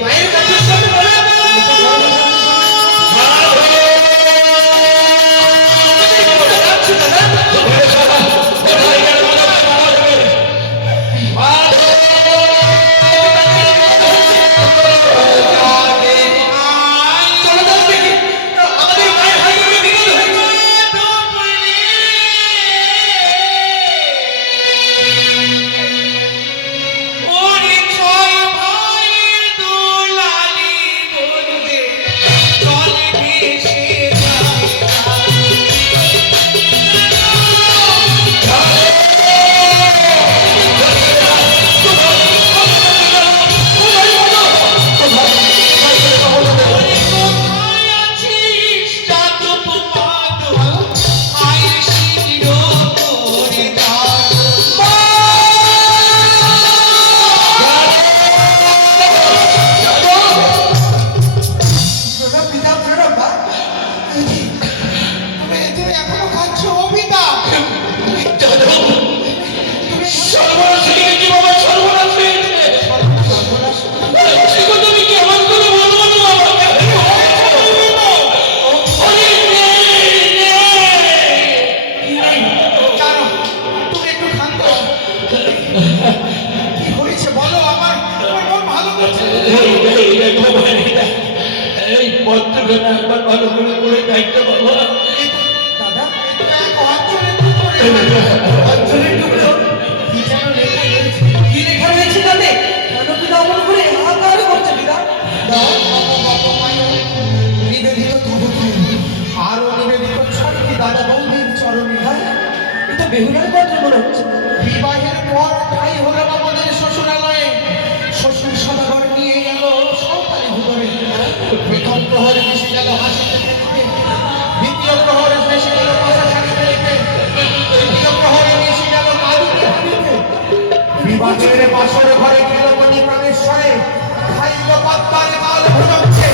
মায়ের কাছে একবার ভালো করে পড়ে দায়িত্ব বাবা দাদা অঞ্চলের টুকরো কি যেন লেখা রয়েছে কি লেখা রয়েছে তাতে কেন পিতা অমন করে হাহাকার করছে পিতা নিবেদিত আরো নিবেদিত ছয়টি দাদা বৌদির চরণে হয় এটা বেহুলার পত্র মনে হচ্ছে বিবাহের পর ঠাই হলো আমাদের শ্বশুরালয়ে শ্বশুর সদাগর নিয়ে গেল সরকারি ভূগরে প্রথম প্রহরে মিশে গেল হাসিতে খেতে দ্বিতীয় প্রহরে মিশে গেল পাশা শাড়িতে রেখে তৃতীয় প্রহরে মিশে গেল কাঁদিতে হাঁদিতে বিবাহের বাসর ঘরে গেল মণি প্রাণেশ্বরে খাইল পাত্তারে মাল ভোজচ্ছে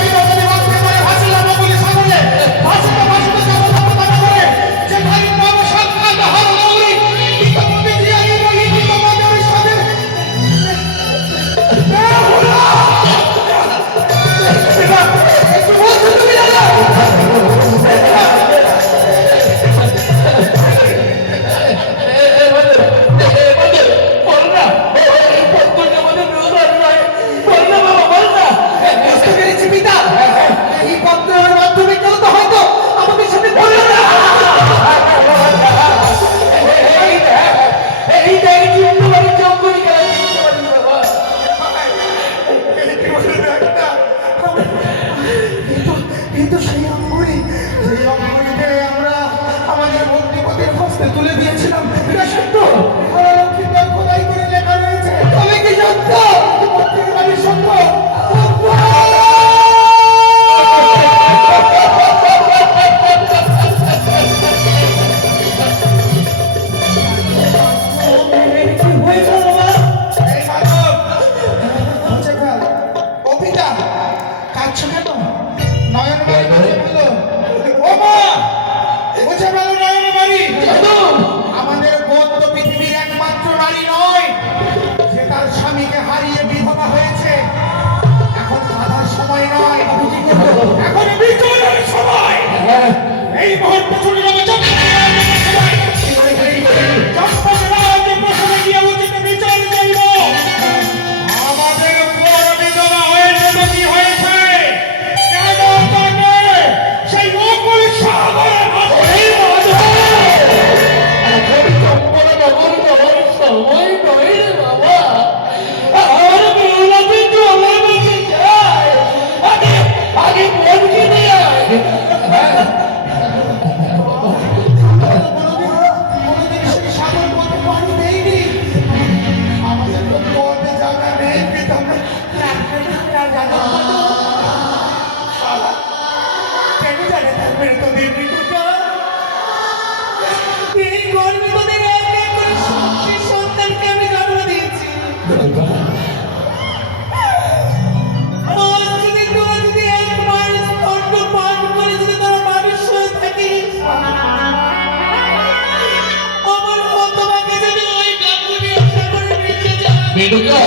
বিবাহের বাসরে ঘরে ভাসিল বগুলি সাগরে ভাসিতে ভাসিতে যাব কথা করে যে ভাই পাব সাক্ষাৎ হার মৌলি ইতমধ্যে জিয়াই বলি ইতমধ্যে সাথে মেনকা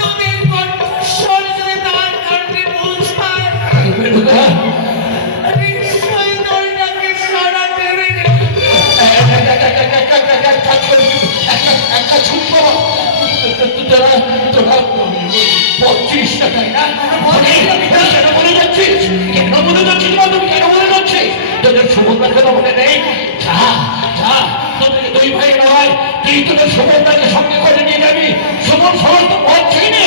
তোদের কণ্ঠস্বর যদি তার কানে পৌঁছায়, মেনকা নিশ্চয়ই তোর ডাকে সাড়া দেবে। একটা ছোট্ট তোরা তোরা বলছিস না তাই না? কেন বলে যাচ্ছিস? কেন বলে যাচ্ছিস বা তুমি কেন বলে যাচ্ছিস? তোদের সুভদ্রা কেন মনে নেই? যা যা, তোদের দুই ভাই নয়, তুই তোদের সুভদ্রাকে সঙ্গে করে নিয়ে যাবি। সুমন সমস্ত পথ চিনে।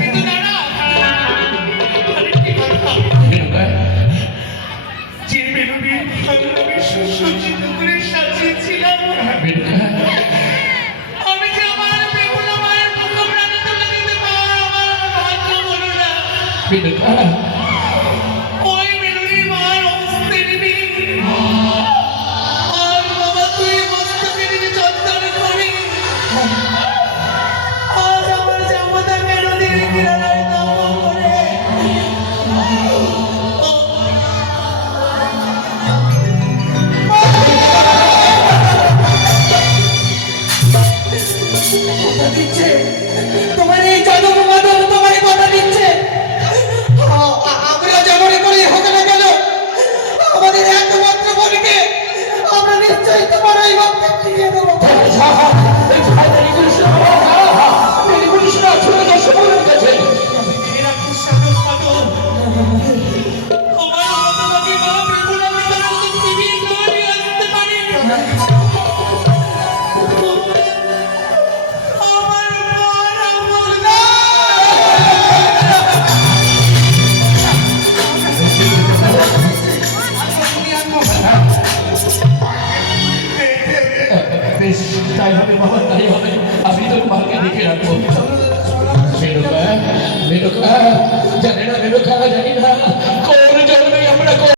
কিন্তু দাদা, আরেকটি কথা, যে বেলুনের আমি সুসজ্জিত করে সাজিয়েছিলাম, আমি যে আমার বেগুনা মায়ের মুখ প্রাণে তুলে দিতে পারবো আমার ভাগ্য বলো না। ওই বেলুনের মার অবস্থা নিবি, আর বাবা তুই মস্তকে নিবি চত্বর করে। আজ আমার জামাতা কেন দিলি কিরানায় দাম করে? কথা দিচ্ছে তোমার এই যাদব মাদব, তোমার কথা দিচ্ছে আমরা যেমন করে হোক না কেন, আমাদের একমাত্র বোনকে আমরা নিশ্চয়ই তোমার এই ভক্তের দিকে দেবো। বেশ, তাই হবে বাবা, তাই হবে। আমি তোর মাকে দেখে রাখবো। মেনকা, মেনকা, জানি না মেনকা, জানি না